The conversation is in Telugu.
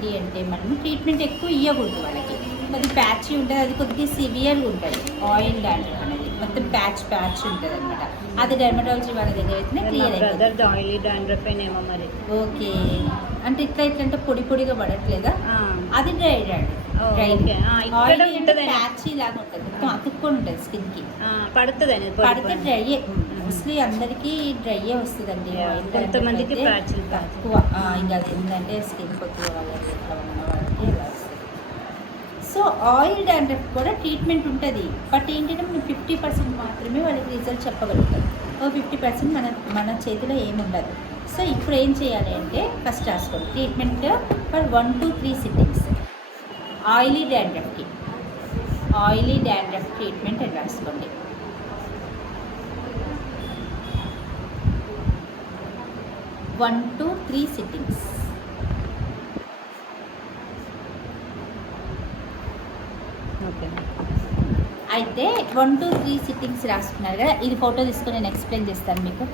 ఏంటి అంటే మనం ట్రీట్మెంట్ ఎక్కువ ఇవ్వకూడదు వాళ్ళకి. అది ప్యాచీ ఉంటుంది, అది కొద్దిగా సివియర్గా ఉంటుంది. ఆయిల్ డాండ్రఫ్ అనేది మొత్తం ప్యాచ్ ఉంటుంది అనమాట. అది డెర్మటాలజీ వాళ్ళ దగ్గర అయితే క్లియర్ అయిపోతుంది. ఆయిలీ డాండ్రఫ్ ఏమో మరి. ఓకే, అంటే ఇట్లా అంటే పొడి పొడిగా పడట్లేదా? అది డ్రై డాండ్రఫ్. ప్యాచీ లాగా ఉంటుంది, మొత్తం అతుక్కొని ఉంటుంది స్కిన్కి. పడితే డ్రై, మోస్ట్లీ అందరికీ డ్రైయే వస్తుందండి. కొంతమందికి తక్కువ. ఇంకా అది ఏంటంటే స్కిన్ కొద్దిగా వాళ్ళకి ఉన్న వాళ్ళకి అలా వస్తుంది. సో ఆయిల్ డాండ్రఫ్ కూడా ట్రీట్మెంట్ ఉంటుంది. బట్ ఏంటంటే మనం 50% మాత్రమే వాళ్ళకి రిజల్ట్ చెప్పగలుగుతాం. 50% మన చేతిలో ఏముండదు. సో ఇప్పుడు ఏం చేయాలి అంటే ఫస్ట్ రాసుకోండి treatment for 1 to 3 sittings oily డాండ్రఫ్కి. ఆయిలీ డాండ్రఫ్ ట్రీట్మెంట్ అని రాసుకోండి. One to 3 sittings. అయితే 1 to 3 సిట్టింగ్స్ రాసుకున్నారు కదా, ఇది ఫోటో తీసుకొని నేను ఎక్స్ప్లెయిన్ చేస్తాను మీకు.